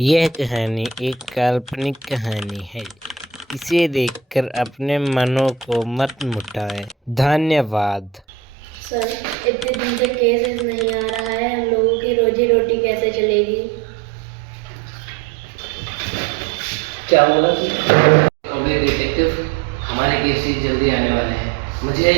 यह कहानी एक काल्पनिक कहानी है। इसे देखकर अपने मनों को मत मुटाएं। धन्यवाद। सर, इतने दिन से केस नहीं आ रहा है, हम लोगों की रोजी रोटी कैसे चलेगी? क्या बोला कि अबे डिटेक्टिव, हमारे केसेस जल्दी आने वाले हैं। मुझे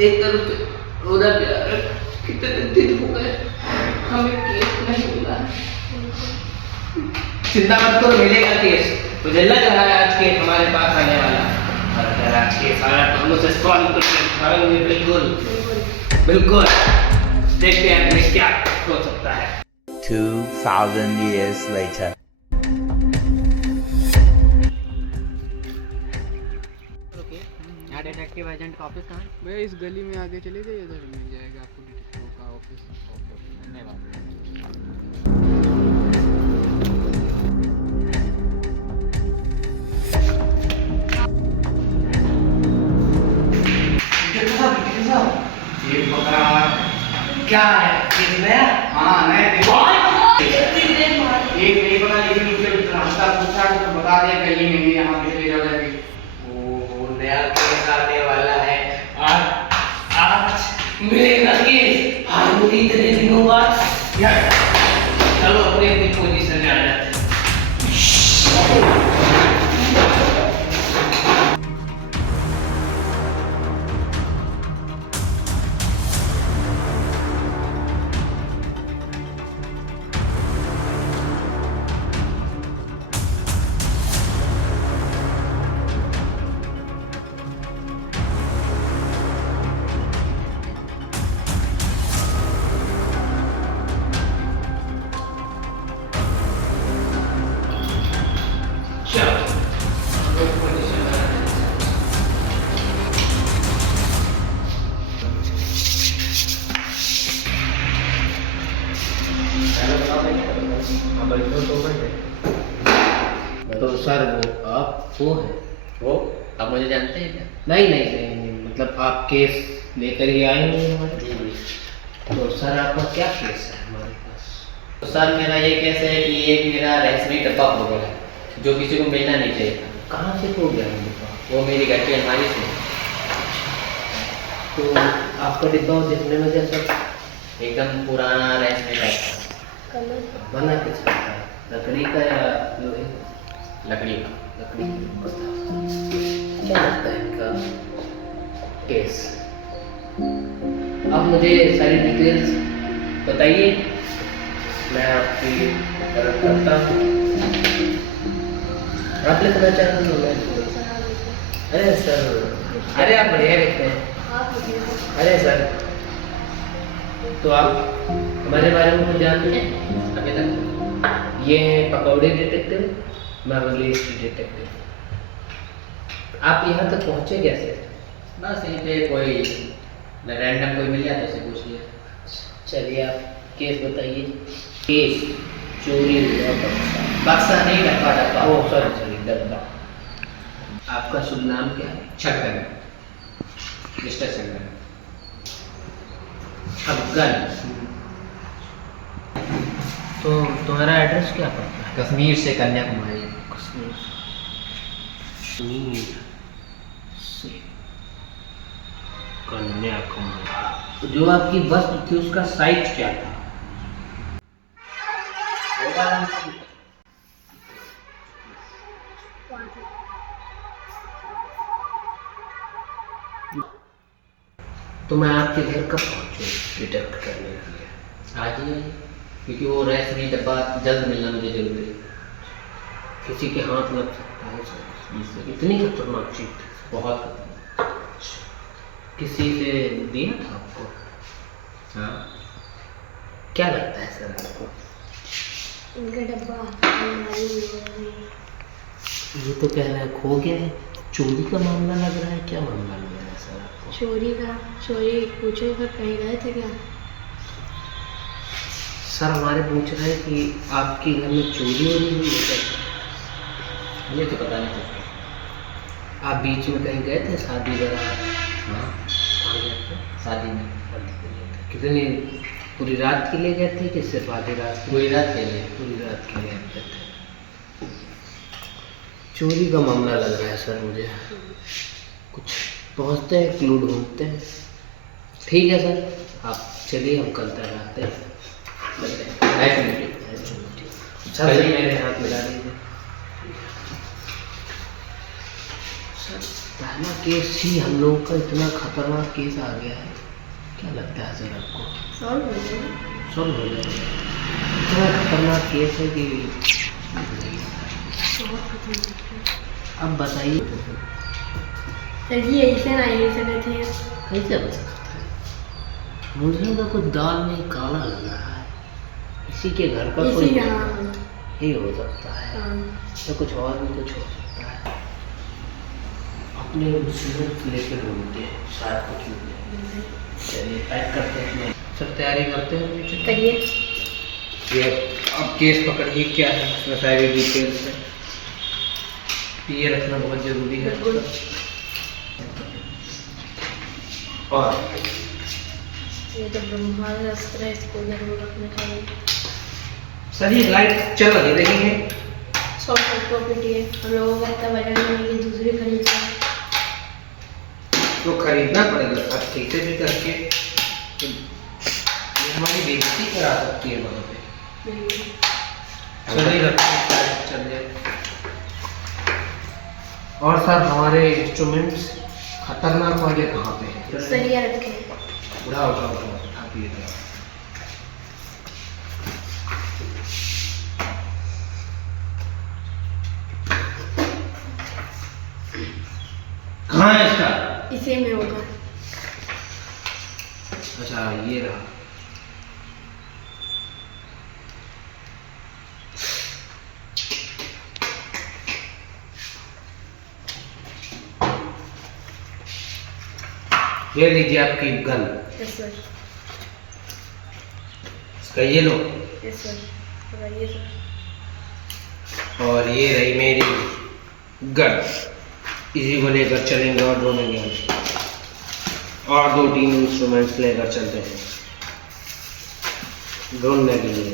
एक तरफ उधर कितने दिन हो गए हमें केस नहीं मिला। चिंता मत करो, मिलेगा केस। मुझे लग रहा है आज केस हमारे पास आने वाला, और अगर आज केस आया तो हम उसे सॉल्व करके दिखाएंगे। बिल्कुल बिल्कुल, देखते हैं आगे क्या हो सकता है। 2000 years later. यहाँ डिटेक्टिव एजेंट का ऑफिस कहाँ है? भैया इस गली में आगे चले जाइए, इधर मिल जाएगा आपको डिटेक्टिव का ऑफिस। धन्यवाद। ये बकरा क्या है? ये नया? हाँ नया। एक नहीं पता, लेकिन उससे रास्ता पूछा तो बता दिया कि ये नहीं, यहाँ पे चले जाओ जाके। ओह, नया केस आने वाला है। आज आज मिलेगा केस। आज मुझे इतने दिनों बाद यार, चलो अपने अपनी पोजीशन में आ जाते हैं। तो सर वो है वो आप मुझे जानते हैं क्या? नहीं नहीं नहीं, नहीं मतलब आप केस लेकर ही आए हैं हमारे। जी। तो सर आपका क्या केस है हमारे पास? तो सर मेरा ये केस है कि एक मेरा रहस्यमय डब्बा खो गया है, जो किसी को मिलना नहीं चाहिए था। कहाँ से खो गया डिब्बा? वो मेरी घर की अलमारी से। तो आपका डिब्बा देखने में जैसा एकदम पुराना रहस्यमय टाइप का बना किस का है? लकड़ी का या लोहे? लकड़ी का। लकड़ी क्या लगता है इनका केस? आप मुझे सारी डिटेल्स बताइए, मैं आपकी मदद करता हूँ। आप लिखना चाहते हो? मैं अरे सर, अरे आप बढ़िया लिखते हैं। अरे सर, तो आप हमारे बारे में कुछ जानते हैं अभी तक? ये पकौड़े डिटेक्टिव, मार्वलिस्ट डिटेक्टिव। आप यहाँ तक पहुँचे कैसे? बस यहीं पे कोई रैंडम कोई मिल जाता तो उसे पूछ लिया। चलिए आप केस बताइए। केस चोरी हुआ बक्सा। बक्सा नहीं, डब्बा। डब्बा, ओह सॉरी डब्बा। आपका शुभ नाम क्या है? छगन, मिस्टर छगन। छगन। तो तुम्हारा एड्रेस क्या पड़ता है? कश्मीर से कन्याकुमारी। कश्मीर से कन्याकुमारी। जो आपकी वस्तु थी उसका साइज क्या था? तो मैं आपके घर कब पहुंचूं डिटेक्ट करने के लिए? आज ही आइए, क्योंकि वो रहस्यमय डब्बा जल्द मिलना मुझे जरूरी है। किसी के हाथ लग सकता है सर, इतनी खतरनाक चीज, बहुत खतरनाक। किसी से दिया था आपको? हाँ। क्या लगता है सर आपको? इनका डब्बा ये तो कह रहा है खो गया है। चोरी का मामला लग रहा है। क्या मामला लग रहा है सर आपको? चोरी पूछो, फिर कहीं गए थे क्या? सर हमारे पूछ रहे हैं कि आपके घर में चोरी हो रही है। मुझे तो पता नहीं था। आप बीच में कहीं गए थे शादी वगैरह? हाँ, कहाँ गए थे? शादी में। कितनी पूरी रात के लिए गए थे कि सिर्फ आधी रात? पूरी रात के लिए। पूरी रात के लिए गए थे। चोरी का मामला लग रहा है सर मुझे। कुछ पहुँचते हैं, क्लू ढूंढते हैं। ठीक है सर, आप चलिए, हम कल तक आते हैं। सर जी मेरे हाथ मिला दीजिए। सर पहला केस ही हम लोगों का इतना खतरनाक केस आ गया है, क्या लगता है सर आपको? सॉल्व हो जाएगा। इतना खतरनाक केस है कि अब बताइए सर जी ऐसे ना ऐसे थे। कैसे बच सकता है? मुझे तो कुछ दाल में काला लग रहा है। इसी के घर का कोई ही हो सकता है, या कुछ और भी कुछ हो सकता है। अपने मुसीबत लेकर ढूंढते हैं, शायद कुछ मिले। चलिए पैक करते हैं सर, तैयारी करते हैं। करिए। ये अब केस पकड़िए, क्या है उसमें सारी डिटेल्स है, ये रखना बहुत ज़रूरी है। और ये तो ब्रह्मास्त्र है, इसको जरूर रखना चाहिए। सर ये लाइट चल रही देखेंगे। सॉफ्ट प्रॉपर्टी है, हम लोगों को इतना बजट नहीं है, दूसरी खरीदना है। तो खरीदना पड़ेगा सर, कैसे भी करके। ये हमारी बेइज्जती करा सकती है वहाँ पे। चलिए रखते हैं, चल जाए। और सर हमारे इंस्ट्रूमेंट्स खतरनाक वाले कहाँ पे हैं? सरिया रखे। उठाओ आप ये कहाँ है इसका? इसी में होगा। अच्छा ये रहा। ये लीजिए आपकी गन। Yes sir. इसका ये लो। Yes sir. लगाइए सर। और ये रही मेरी गन। इसी को लेकर चलेंगे और ढूंढेंगे हम। और 2-3 इंस्ट्रूमेंट्स लेकर चलते हैं ढूंढने के लिए।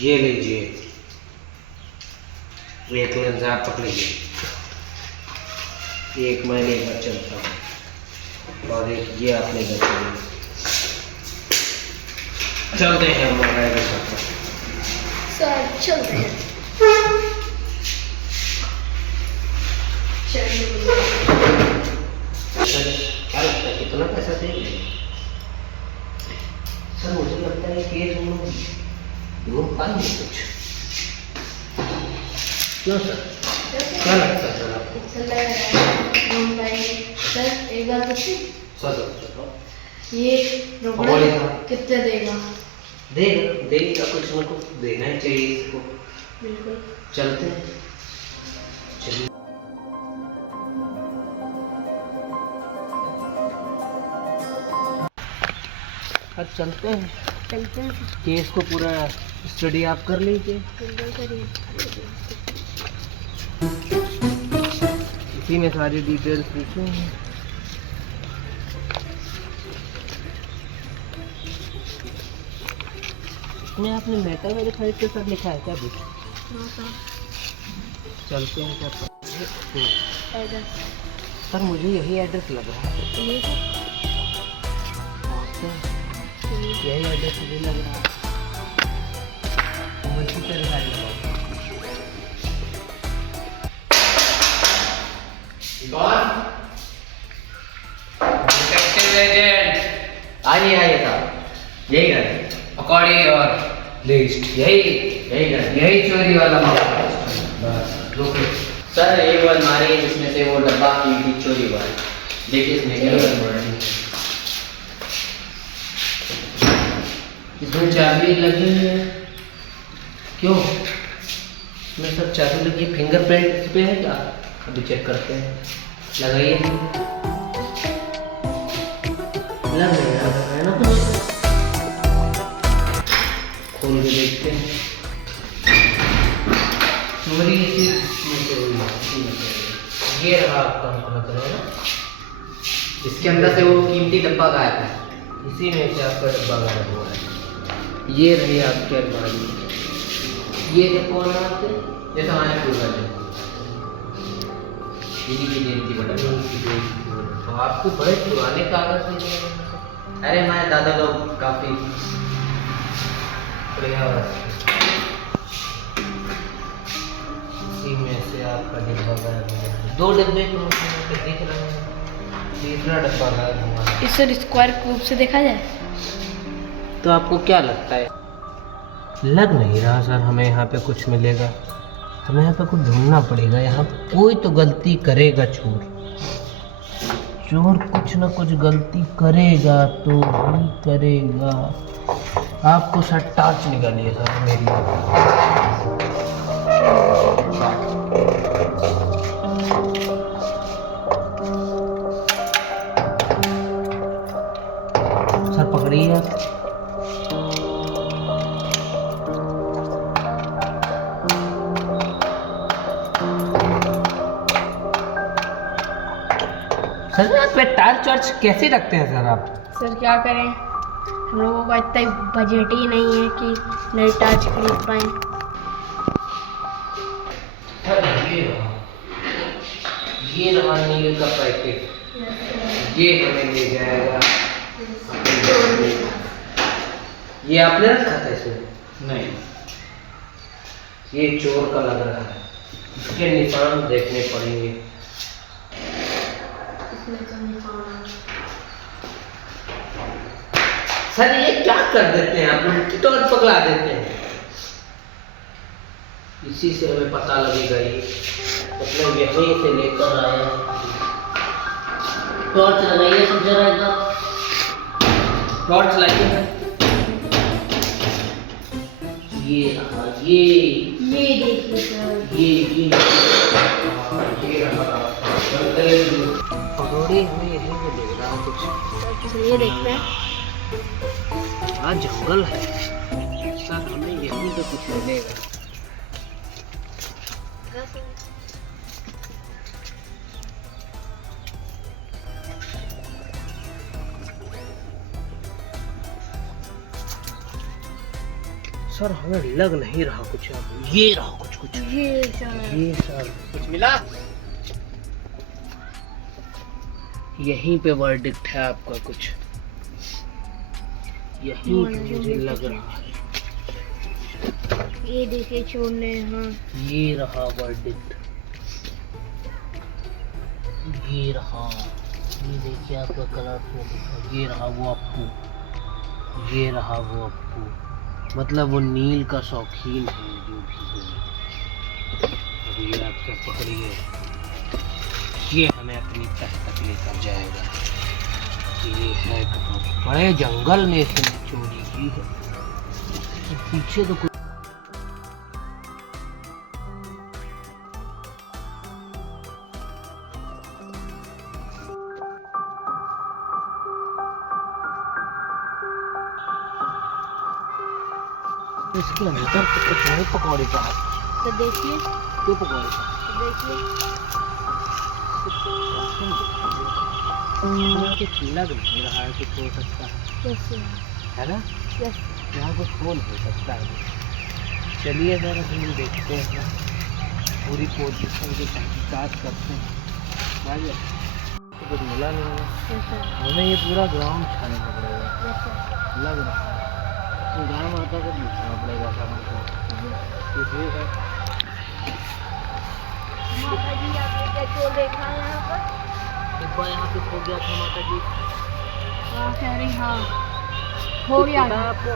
ये लीजिए, एक लेंस आप पकड़ लीजिए, एक मैं लेकर चलता हूँ और एक ये आप लेकर चलिए। चलते हैं हम मोबाइल सर चलते हैं। सर क्या लगता है कितना पैसा देंगे? सर मुझे लगता है कि ये ढूंढ पाएंगे कुछ। क्यों सर, क्या लगता है सर आपको? सर लग रहा है ढूंढ पाएंगे। सर एक बात पूछी, सर ये रोकड़ा कितने देगा? देगा कुछ ना कुछ देना ही चाहिए इसको। बिल्कुल। चलते हैं, चलिए। अब चलते हैं, केस को पूरा स्टडी आप कर लीजिए। इसी में सारी डिटेल्स लिखी हैं। इसमें आपने मेटल वेरीफाइड के साथ लिखा है क्या कुछ? चलते हैं क्या? सर मुझे यही एड्रेस लग रहा है। यही एड्रेस मुझे लग रहा है। मुझे तेरे गाड़ी लगाओ। डिटेक्टिव एजेंट आइए साहब, यही है अकॉर्डिंग और लिस्ट यही चोरी वाला मामला। बस सर एक बार मारी जिसमें से वो डब्बा की चोरी हुआ है। देखिए इसमें क्या इसमें चाबी लगी हुई है। क्यों इसमें सर चाबी लगी? फिंगरप्रिंट इस पे है क्या? अभी चेक करते हैं, लगाइए। लग रहा है ना? खोल के देखते हैं। चोरी इसी में से हुई है। ये रहा आपका मतलब है ना? इसके अंदर से वो कीमती डब्बा गायब है। इसी में से आपका डब्बा गायब हुआ है। ये रही आपकी अलमारी। ये जो कौन है आपके? ये हमारे पूरा है, इन्हीं की देन थी बड़ा। तो आपके बड़े पुराने कागज हैं। अरे हमारे दादा लोग काफी इसी में से आपका डब्बा गायब हुआ है। 2 डब्बे तो दिख रहे हैं, तीसरा डब्बा गायब हुआ है। इस सर स्क्वायर क्यूब से देखा जाए तो आपको क्या लगता है? लग नहीं रहा सर हमें यहाँ पे कुछ मिलेगा। हमें यहाँ पे कुछ ढूंढना पड़ेगा। यहाँ पे कोई तो गलती करेगा चोर। चोर कुछ ना कुछ गलती करेगा तो ही करेगा। आपको सर टॉर्च निकालिए सर मेरी। सर पकड़िए आप। सर आप पे टॉर्च वार्च कैसे रखते हैं सर आप? सर क्या करें, हम लोगों का इतना बजट ही नहीं है कि नई टॉर्च खरीद पाएँ। सर ये रहा नील का पैकेट। ये हमें ले जाएगा। ये आपने रखा था इसमें? नहीं, ये चोर का लग रहा है। इसके निशान देखने पड़ेंगे। सर ये क्या कर देते हैं आप? उल्टी टॉर्च पकड़ा देते हैं। इसी से हमें पता लगेगा। ये मतलब यहीं से लेकर आया। टॉर्च लगाइए सब जरा एक बार। टॉर्च लाइए। ये रहा, ये देखिए सर, ये रहा। पकौड़ी हमें यहीं पे दिख रहा है कुछ। चलिए देखते हैं। यहाँ जंगल है सर, हमें यहीं पे कुछ मिलेगा। सर हमें लग नहीं रहा कुछ। ये रहा कुछ। ये सर, ये सर कुछ मिला? यहीं पे वर्डिक्ट है आपका कुछ। यहीं पे मुझे लग रहा है। ये देखिए चोर ने, हाँ ये रहा वर्डिक्ट। ये रहा। ये देखिए आपका कलर। ये रहा वो अप्पू। ये रहा वो अप्पू। मतलब वो नील का शौकीन है जो भी है। अब ये आपका पकड़िए। ये हमें अपनी तह तक लेकर जाएगा। ये है कहाँ? बड़े जंगल में इसने चोरी की है। पीछे तो कुछ इसके अंदर तो कुछ नहीं। पकौड़े का तो देखिए, क्यों पकौड़े का? तो देखिए कुछ लग नहीं रहा है कुछ हो सकता कैसे है ना? यस यहाँ कुछ हो नहीं सकता है। चलिए जरा हम देखते हैं, पूरी पोजीशन की तहकीकात करते हैं। तो कुछ मिला नहीं है। हमें ये पूरा ग्राउंड छानना पड़ेगा लग रहा है। तो गाँव माता को पूछना पड़ेगा सर हमको। ठीक है। माता जी आपने क्या चोर देखा है यहाँ पर? एक बार यहाँ पे खो गया था माता जी। हाँ कह रही, हाँ हो गया पता है आपको?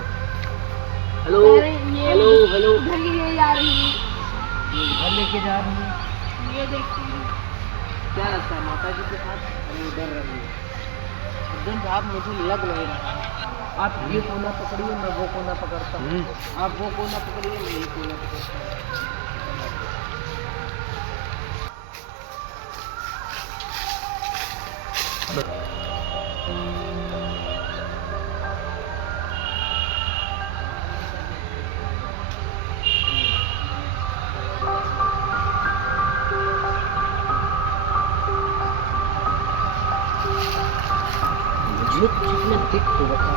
हेलो कह रही ये हेलो हेलो। उधर ही ले जा रही है, ये घर लेके जा रही है। ये देखती हूँ। क्या लगता है माता जी के साथ? अरे डर रही है एकदम साहब। मुझे लग नहीं रहा है। आप ये कोना पकड़िए, मैं वो कोना पकड़ता हूँ। आप वो कोना पकड़िए, मैं ये कोना पकड़ता हूँ। ठीक तो बता।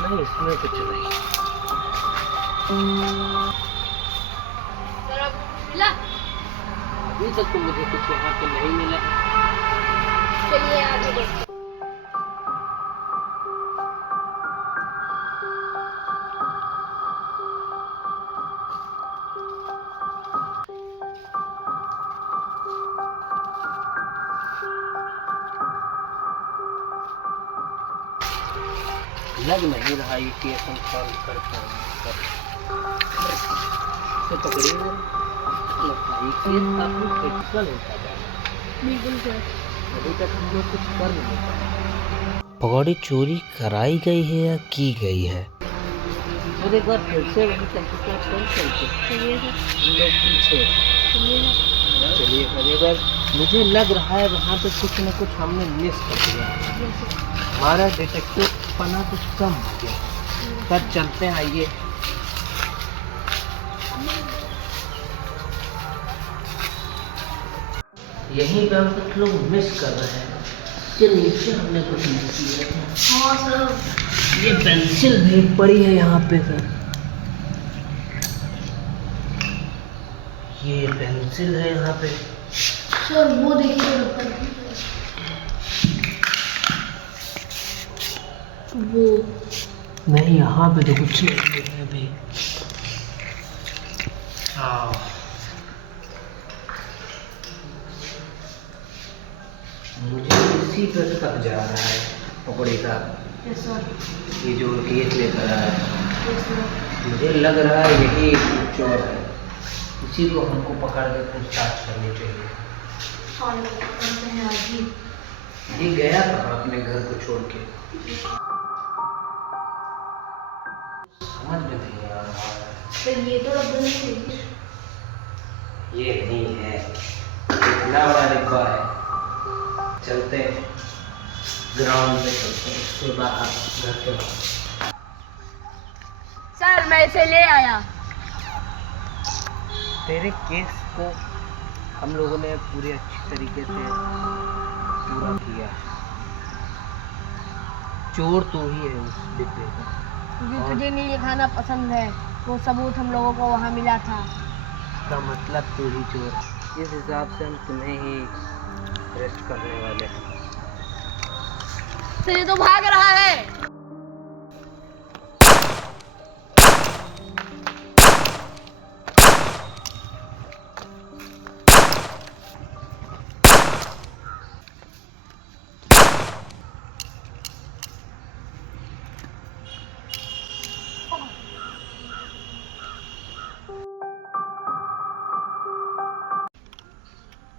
नहीं, इसमें कुछ नहीं। मिला? अभी तक तो मुझे कुछ यहाँ पे नहीं मिला। चलिए आगे बढ़ते हैं। लग नहीं रहा ये कि हम सॉल्व कर पाएंगे। तो पकड़िए ना, लगता है कि काफी क्रिटिकल होता जा रहा है। बिल्कुल सर। अभी तक हम लोग कुछ कर नहीं पाए। पकौड़ी चोरी कराई गई है या की गई है? और एक बार फिर से वही तहकीकात कर चलते चलिए सर। हम लोग पीछे। चलिए सर। चलिए सर, एक बार मुझे लग रहा है वहाँ पे कुछ न कुछ हमने मिस कर दिया। हमारा डिटेक्टिव पना कुछ कम हो गया। सर चलते हैं, आइए। यहीं पे हम कुछ लोग मिस कर रहे हैं। इसके नीचे हमने कुछ मिस किया था। हाँ सर। ये पेंसिल भी पड़ी है यहाँ पे सर। ये पेंसिल है यहाँ पे। सर वो देखिए वो। नहीं, यहाँ पे तो कुछ नहीं है अभी। हाँ, मुझे इसी पर तक जा रहा है पकौड़ी का। Yes sir. ये जो केस लेकर आया है, यस सर। मुझे लग रहा है यही चोर है। इसी को हमको पकड़ के पूछताछ करनी चाहिए। हाँ करते हैं आज ही। ये गया था अपने घर को छोड़ के। समझ में नहीं आ रहा है। तो ये तो डब्बा नहीं है। ये नहीं है, इतना बड़ा डिब्बा है। चलते हैं ग्राउंड में, चलते हैं उसके बाहर, घर के बाहर। सर मैं इसे ले आया। तेरे केस को हम लोगों ने पूरे अच्छी तरीके से पूरा किया। चोर तो ही है उस डिब्बे का। क्योंकि तुझे नील खाना पसंद है, वो सबूत हम लोगों को वहाँ मिला था। इसका मतलब तू ही चोर। इस हिसाब से हम तुम्हें ही अरेस्ट करने वाले हैं। सर ये तो भाग रहा है।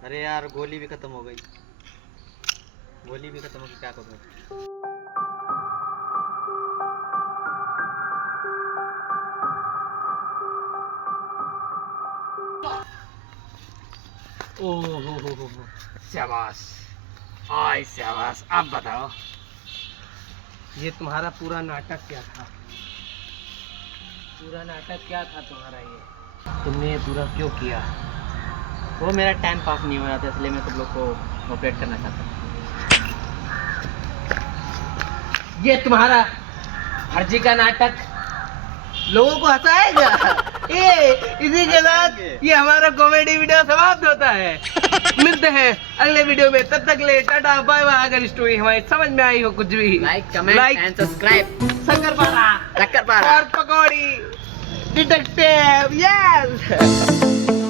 अरे यार गोली भी खत्म हो गई। गोली भी खत्म हो गई, क्या करूँ? ओहो, शाबाश, आय शाबाश। अब बताओ, ये तुम्हारा पूरा नाटक क्या था? पूरा नाटक क्या था तुम्हारा? ये तुमने ये पूरा क्यों किया? वो मेरा टाइम पास नहीं हो रहा था, इसलिए मैं सब लोग को ऑपरेट करना चाहता हूँ। ये तुम्हारा फर्जी का नाटक लोगों को हंसाएगा। इसी के साथ ये हमारा कॉमेडी वीडियो समाप्त होता है। मिलते हैं अगले वीडियो में, तब तक ले टाटा बाय बाय। अगर स्टोरी हमारी समझ में आई हो कुछ भी, like comment and subscribe. Shakarpara shakarpara और पकौड़ी डिटेक्टिव, यस।